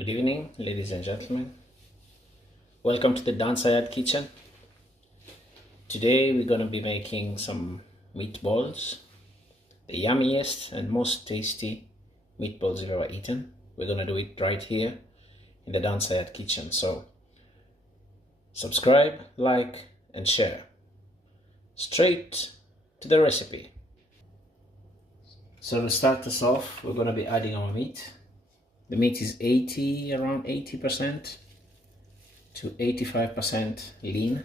Good evening, ladies and gentlemen. Welcome to the Downside Kitchen. Today we're going to be making some meatballs, the yummiest and most tasty meatballs you've ever eaten. We're going to do it right here in the Downside Kitchen. So subscribe, like, and share. Straight to the recipe. So to start this off, we're going to be adding our meat. The meat is around 80% to 85% lean.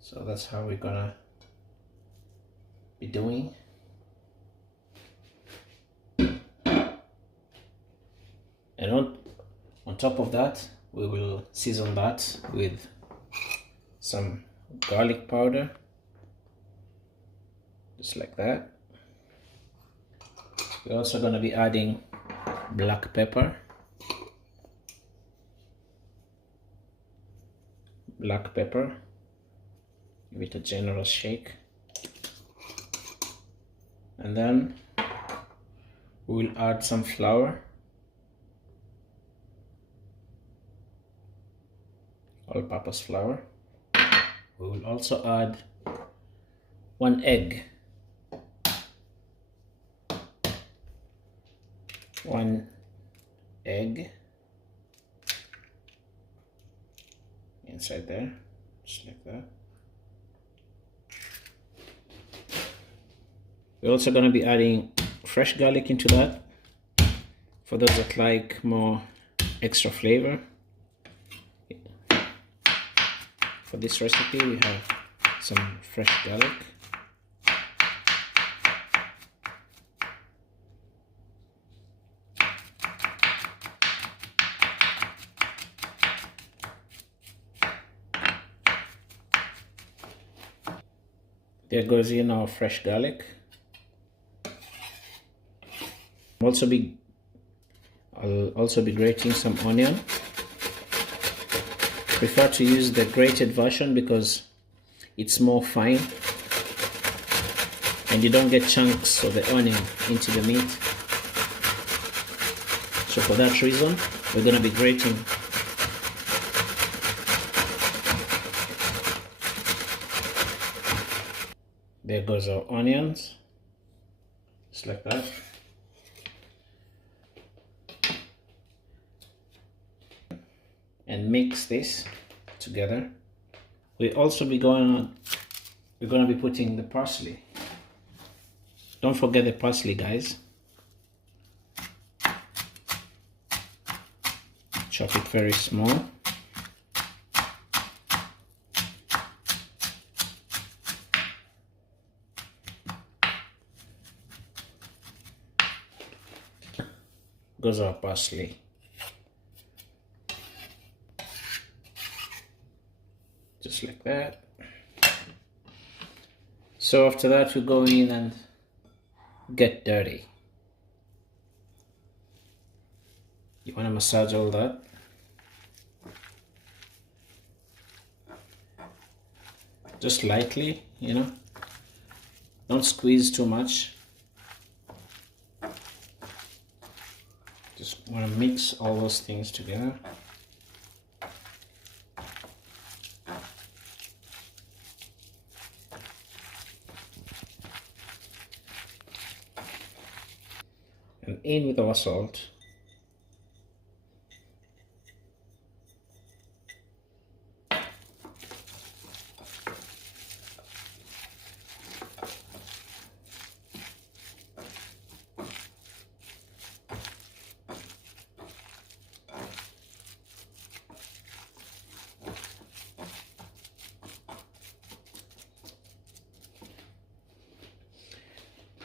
So that's how we're gonna be doing. And on top of that, we will season that with some garlic powder, just like that. We're also gonna be adding black pepper, give it a generous shake, and then we will add some flour, all-purpose flour. We will also add 1 egg, 1 egg inside there, just like that. We're also going to be adding fresh garlic into that for those that like more extra flavor. For this recipe we have some fresh garlic. There goes in our fresh garlic. I'll also be grating some onion. Prefer to use the grated version because it's more fine and you don't get chunks of the onion into the meat. So for that reason, we're going to be grating. There goes our onions, just like that. And mix this together. We're going to be putting the parsley. Don't forget the parsley, guys. Chop it very small. Goes our parsley. Just like that. So after that we go in and get dirty. You want to massage all that. Just lightly, you know. Don't squeeze too much. Just want to mix all those things together. And in with our salt.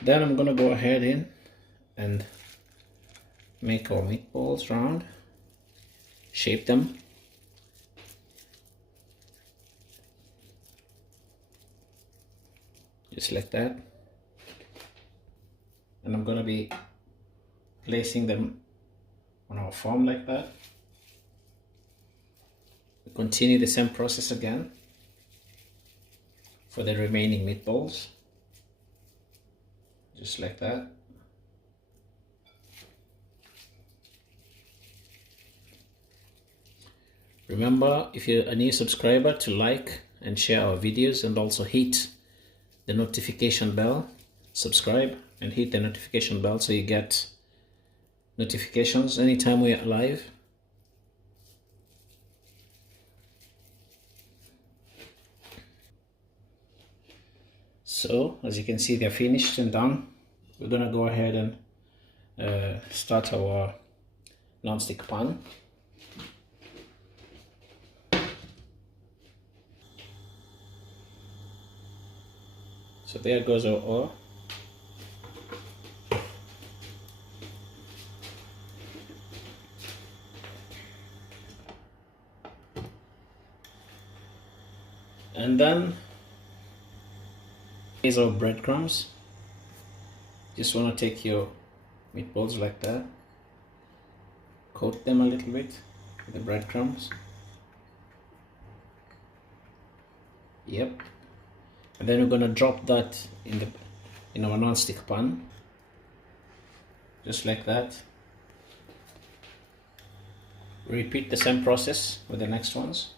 Then I'm gonna go ahead in and make our meatballs round, shape them. Just like that. And I'm gonna be placing them on our form like that. We continue the same process again for the remaining meatballs. Just like that. Remember, if you're a new subscriber, to like and share our videos, and also hit the notification bell. Subscribe and hit the notification bell so you get notifications anytime we are live. So as you can see, they're finished and done. We're gonna go ahead and start our non-stick pan. So there goes our oil. And then here's our breadcrumbs. Just want to take your meatballs like that, coat them a little bit with the breadcrumbs. Yep. And then we're going to drop that in our non-stick pan, just like that. Repeat the same process with the next ones.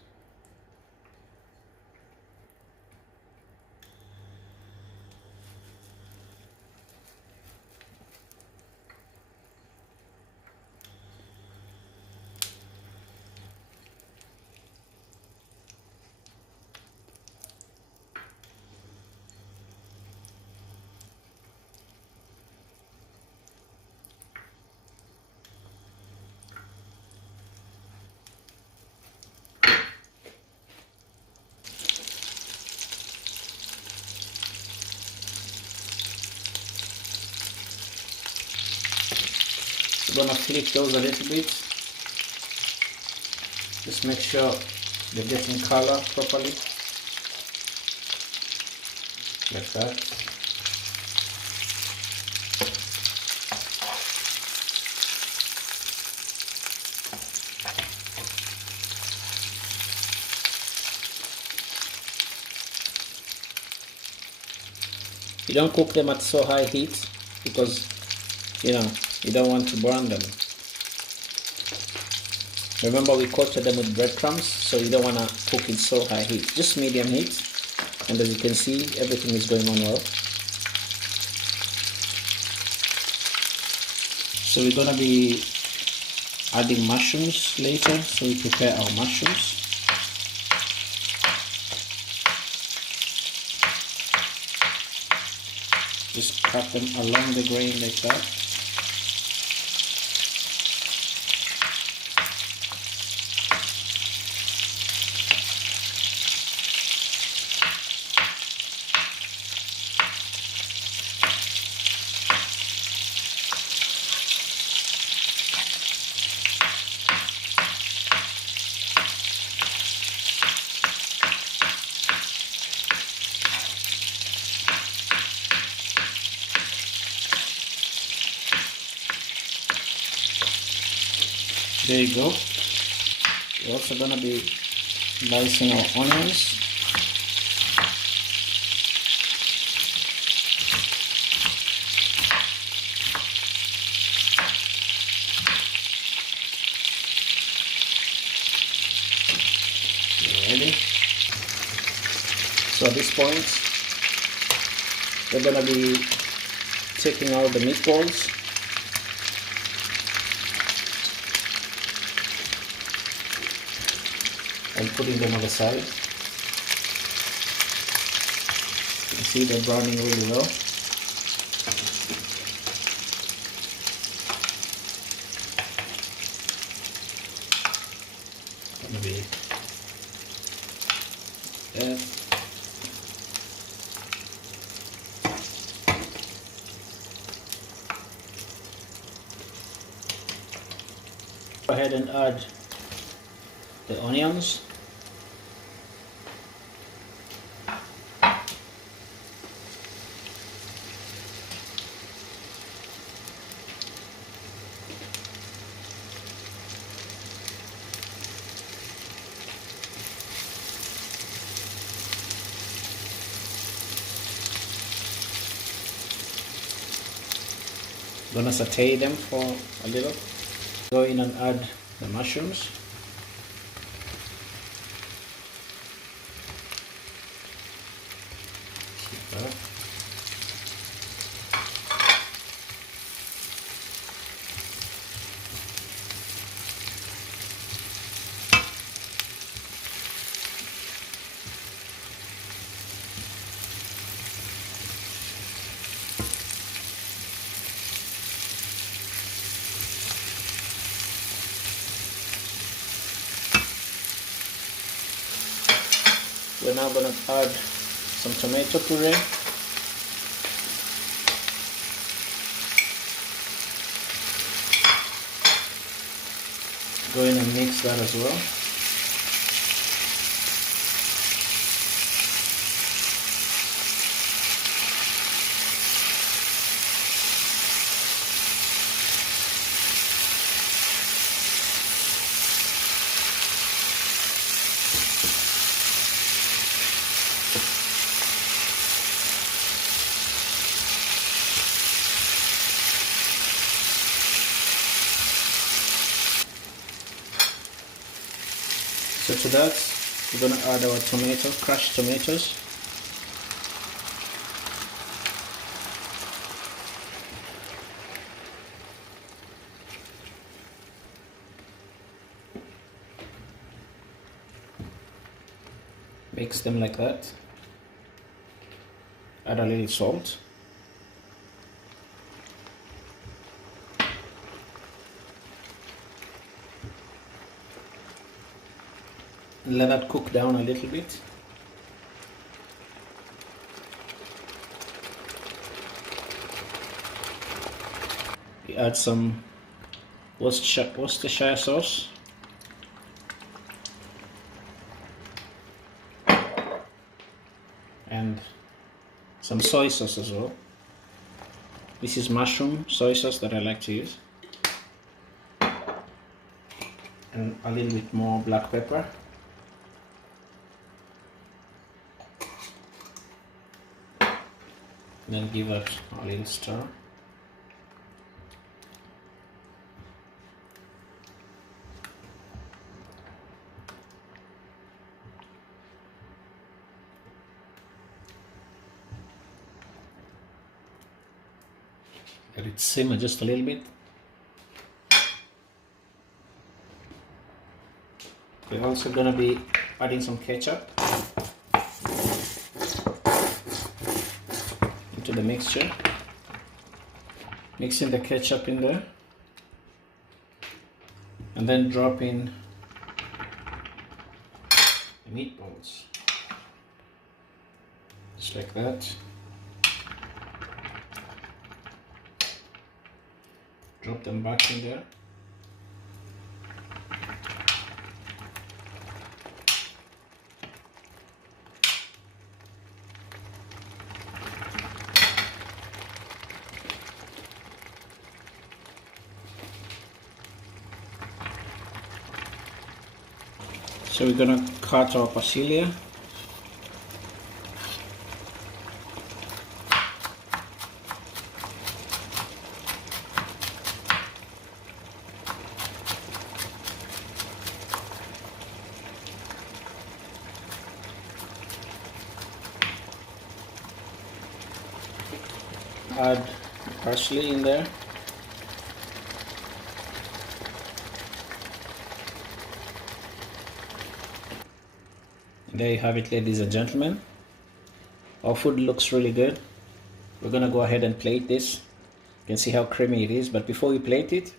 We're gonna flip those a little bit. Just make sure they're getting color properly, like that. You don't cook them at so high heat because you don't want to burn them. Remember, we coated them with breadcrumbs, so you don't want to cook in so high heat. Just medium heat, and as you can see, everything is going on well. So we're gonna be adding mushrooms later, so we prepare our mushrooms. Just cut them along the grain like that. There you go. We're also gonna be slicing our onions. Ready? So at this point, we're gonna be taking out the meatballs. And putting them on the side. You can see they're browning really well. Gonna be there. Go ahead and add the onions. Gonna saute them for a little. Go in and add the mushrooms. We're now going to add some tomato puree. Go in and mix that as well. So to that, we're going to add our crushed tomatoes. Mix them like that. Add a little salt. And let that cook down a little bit. We add some Worcestershire sauce. And some soy sauce as well. This is mushroom soy sauce that I like to use. And a little bit more black pepper. Then give it a little stir. Let it simmer just a little bit. We're also going to be adding some ketchup into the mixture. Mixing the ketchup in there. And then drop in the meatballs. Just like that. Drop them back in there. So we're gonna cut our parsley. Add parsley in there. There you have it, ladies and gentlemen. Our food looks really good. We're gonna go ahead and plate this. You can see how creamy it is, but before you plate it,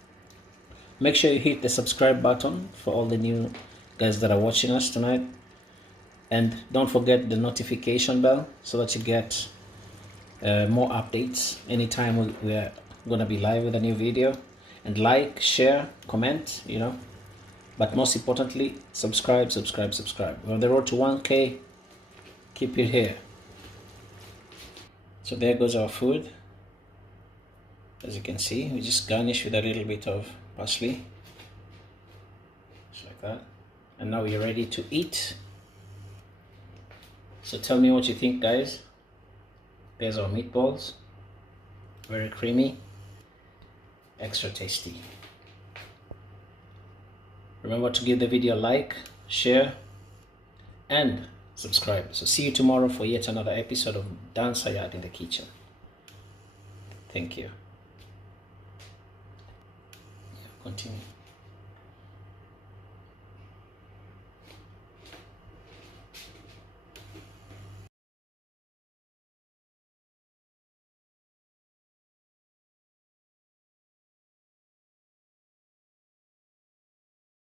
make sure you hit the subscribe button for all the new guys that are watching us tonight. And don't forget the notification bell so that you get more updates anytime we're gonna be live with a new video. And like, share, comment, you know. But most importantly, subscribe. We're on the road to 1K. Keep it here. So there goes our food. As you can see, we just garnish with a little bit of parsley. Just like that. And now we're ready to eat. So tell me what you think, guys. There's our meatballs. Very creamy. Extra tasty. Remember to give the video a like, share, and subscribe. So see you tomorrow for yet another episode of Dan Sayad in the Kitchen. Thank you. Continue.